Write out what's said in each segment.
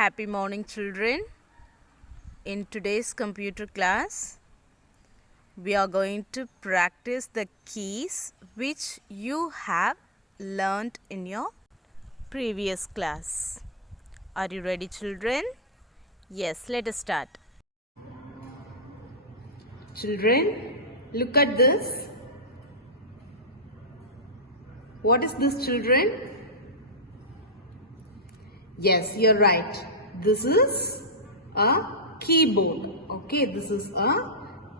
Happy morning, children. In today's computer class, we are going to practice the keys which you have learned in your previous class. Are you ready, children? Yes, let us start. Children, look at this. What is this, children? Yes, you're right. This is a keyboard. Okay, this is a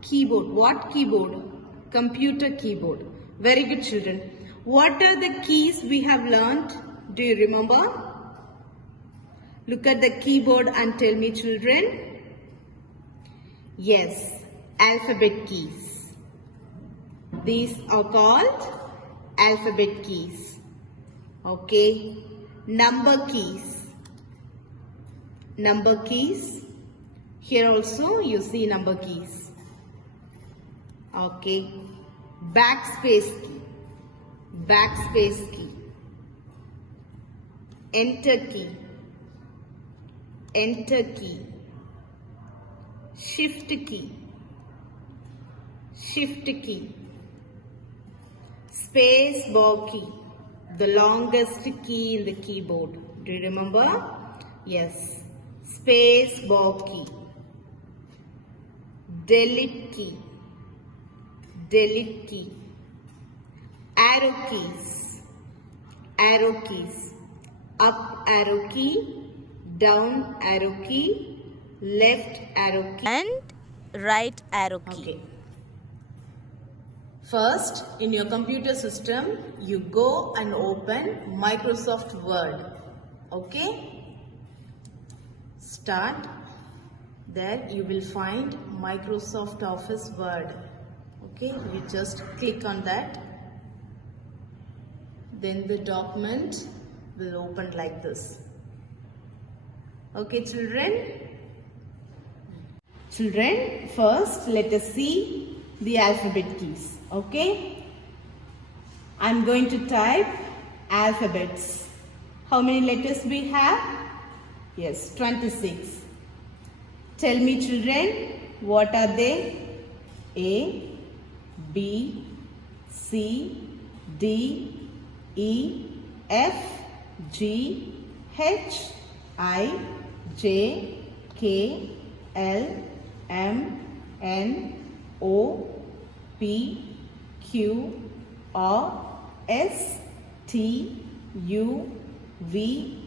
keyboard. What keyboard? Computer keyboard. Very good, children. What are the keys we have learned? Do you remember? Look at the keyboard and tell me, children. Yes, alphabet keys. These are called alphabet keys. Okay, number keys. Number keys. Here also you see number keys. Okay. Backspace key. Backspace key. Enter key. Enter key. Shift key. Shift key. Space bar key. The longest key in the keyboard. Do you remember? Yes. Space bar key. Delete key. Delete key. Arrow keys. Arrow keys. Up arrow key. Down arrow key. Left arrow key. And right arrow key. Okay. First, in your computer system, you go and open Microsoft Word. Okay? Start. There you will find Microsoft Office Word. Okay, you just click on that. Then the document will open like this. Okay, children? Children, first let us see the alphabet keys. Okay? I'm going to type alphabets. How many letters we have? Yes, 26. Tell me, children, what are they? A, B, C, D, E, F, G, H, I, J, K, L, M, N, O, P, Q, R, S, T, U, V,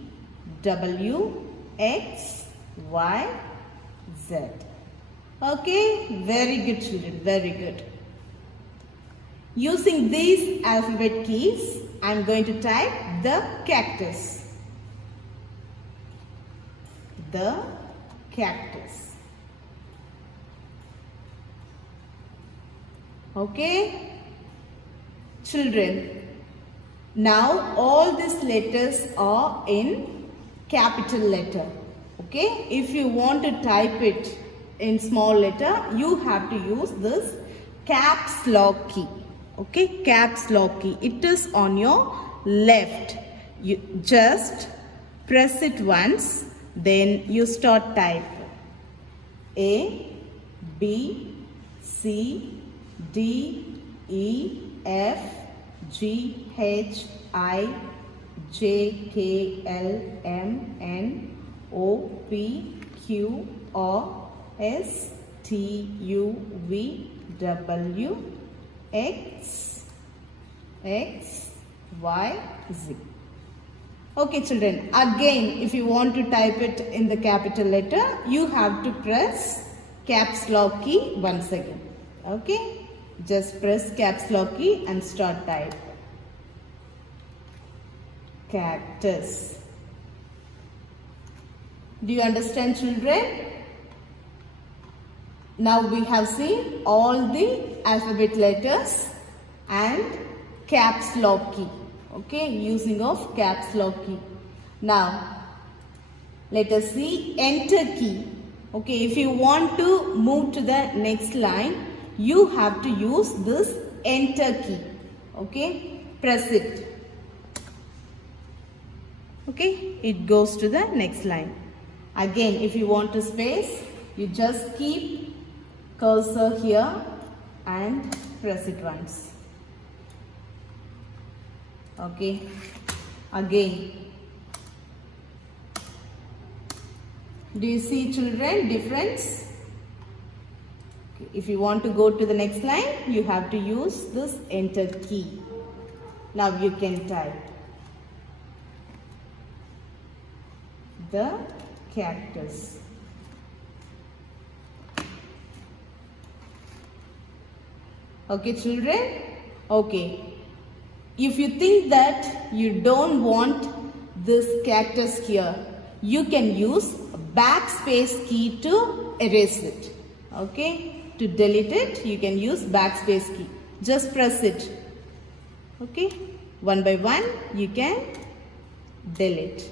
W, X, Y, Z. Okay, very good, children, very good. Using these alphabet keys, I am going to type the cactus. The cactus. Okay, children, now all these letters are in capital letter. Okay, if you want to type it in small letter, you have to use this caps lock key. Okay, caps lock key. It is on your left. You just press it once, then you start type. A, B, C, D, E, F, G, H, I, J, K, L, M, N, O, P, Q, R, S, T, U, V, W, X, X, Y, Z. Okay, children, again, if you want to type it in the capital letter, you have to press caps lock key once again. Okay, just press caps lock key and start type. Cactus. Do you understand, children? Now we have seen all the alphabet letters and caps lock key. Okay, using of caps lock key. Now, let us see enter key. Okay, if you want to move to the next line, you have to use this enter key. Okay, press it. Okay, it goes to the next line. Again, if you want to space, you just keep cursor here and press it once. Okay, again. Do you see, children, difference? Okay. If you want to go to the next line, you have to use this enter key. Now you can type the characters. Okay, children? Okay. If you think that you don't want this characters here, you can use backspace key to erase it. Okay? To delete it, you can use backspace key. Just press it. Okay? One by one, you can delete.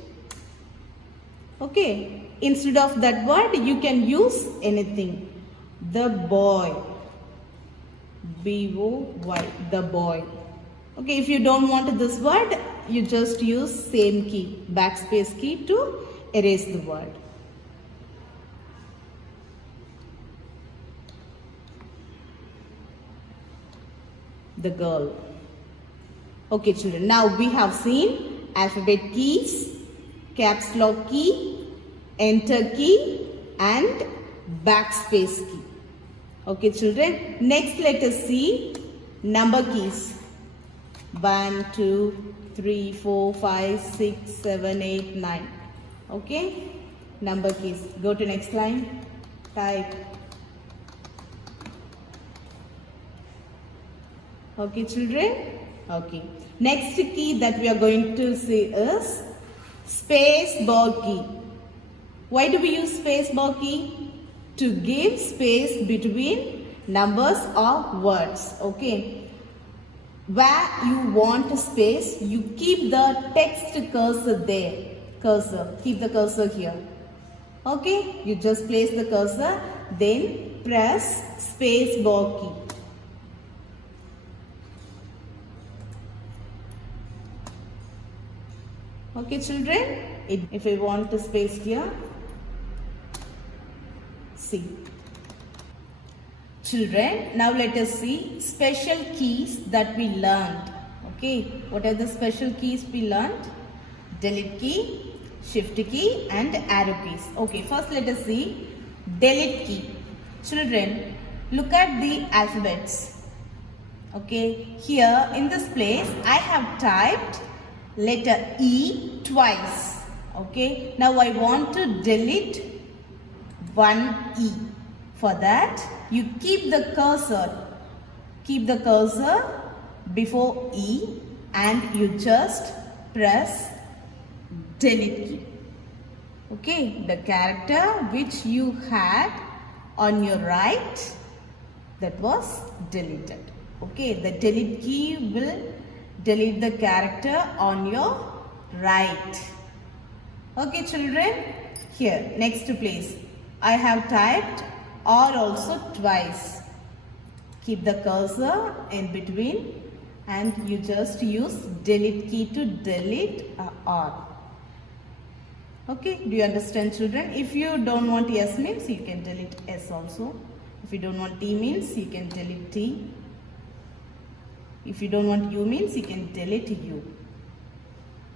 Okay? Instead of that word, you can use anything. The boy. B-O-Y. The boy. Okay, if you don't want this word, you just use same key, backspace key, to erase the word. The girl. Okay, children, now we have seen alphabet keys, caps lock key, enter key and backspace key. Okay, children, next let us see number keys. 1, 2, 3, 4, 5, 6, 7, 8, 9. Okay, number keys. Go to next line. Type. Okay, children. Okay. Next key that we are going to see is space bar key. Why do we use space bar key? To give space between numbers or words. Okay. Where you want space, you keep the text cursor there. Keep the cursor here. Okay, you just place the cursor, then press space bar key. Okay, children, if I want to space here, see. Children, now let us see special keys that we learned. Okay, what are the special keys we learned? Delete key, shift key and arrow keys. Okay, first let us see delete key. Children, look at the alphabets. Okay, here in this place I have typed letter E twice. Okay, now I want to delete one E. For that, you keep the cursor before E and you just press delete key. Okay, the character which you had on your right, that was deleted. Okay, the delete key will delete the character on your right. Okay, children, here next place I have typed R also twice. Keep the cursor in between and you just use delete key to delete R. Okay, do you understand, children? If you don't want S means you can delete S also. If you don't want T means you can delete T. If you don't want U means you can delete U.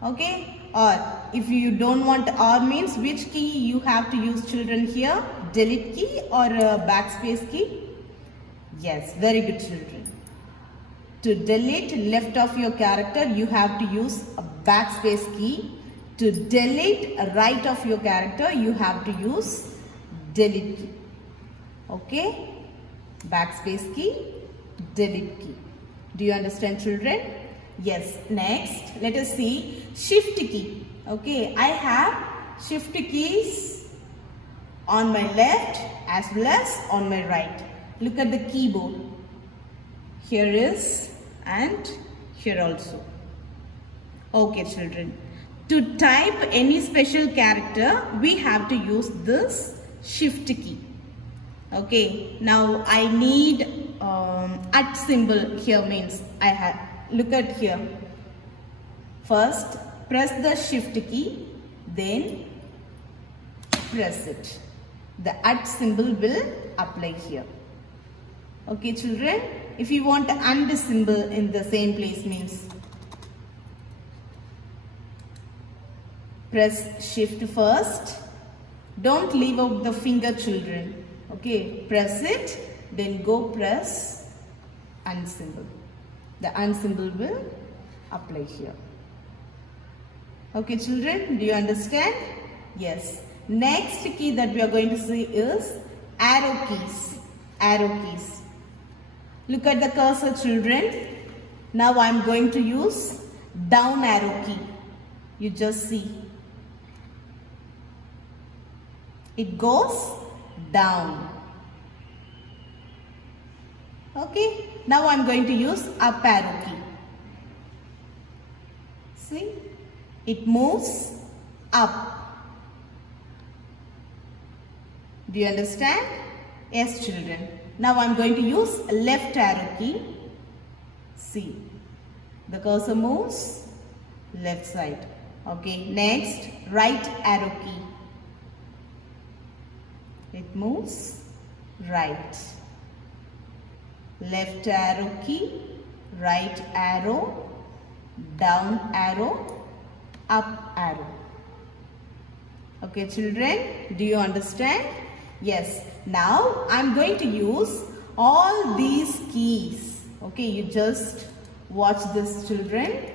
Okay, or if you don't want R means which key you have to use, children, here? Delete key or backspace key? Yes, very good, children. To delete left of your character, you have to use a backspace key. To delete right of your character, you have to use delete key. Okay, backspace key, delete key. Do you understand, children? Yes. Next, let us see shift key. Okay, I have shift keys on my left as well as on my right. Look at the keyboard. Here is and here also. Okay, children. To type any special character, we have to use this shift key. Okay, now I need at symbol here means I have, look at here. First, press the shift key, then press it. The at symbol will apply here. Okay children, if you want and symbol in the same place means press shift first. Don't leave out the finger children. Okay, press it, then go press and symbol. The and symbol will apply here. Okay children, do you understand? Yes. Next key that we are going to see is arrow keys. Arrow keys. Look at the cursor children. Now I am going to use down arrow key. You just see. It goes down. Okay. Now I am going to use up arrow key. See. It moves up. Do you understand? Yes children. Now I am going to use left arrow key. See. The cursor moves left side. Okay. Next right arrow key. It moves right. Left arrow key, right arrow, down arrow, up arrow. Okay children, do you understand? Yes. Now I am going to use all these keys. Okay, you just watch this children.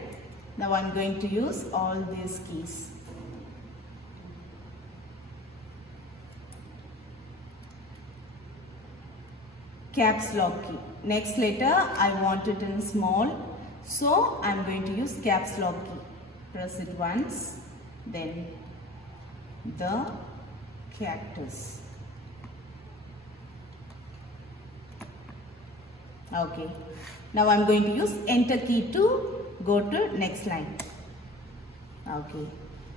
Now I am going to use all these keys. Caps lock key. Next letter I want it in small, so I am going to use caps lock key. Press it once, then the cactus. Okay. Now I am going to use enter key to go to next line. Okay.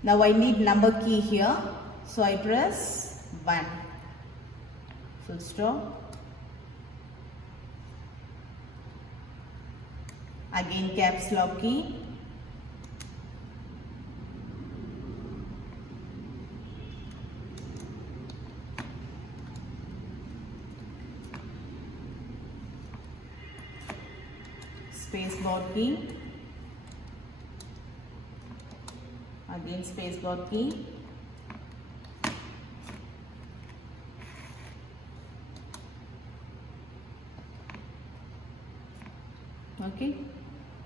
Now I need number key here, so I press 1. Full stop. Again caps lock key. Space bar key. Again space bar key. Okay.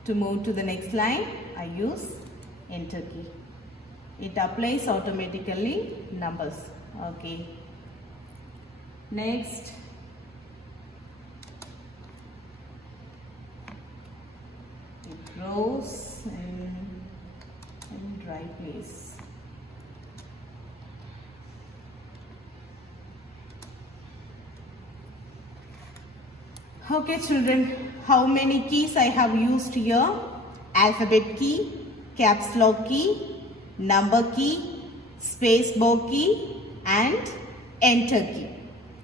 To move to the next line, I use enter key. It applies automatically numbers. Okay. Next, it goes in dry place. Okay children, how many keys I have used here? Alphabet key, caps lock key, number key, space bar key and enter key.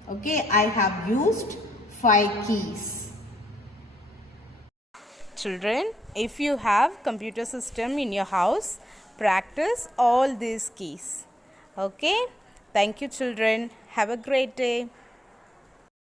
Okay, I have used 5 keys. Children, if you have computer system in your house, practice all these keys. Okay, thank you children. Have a great day.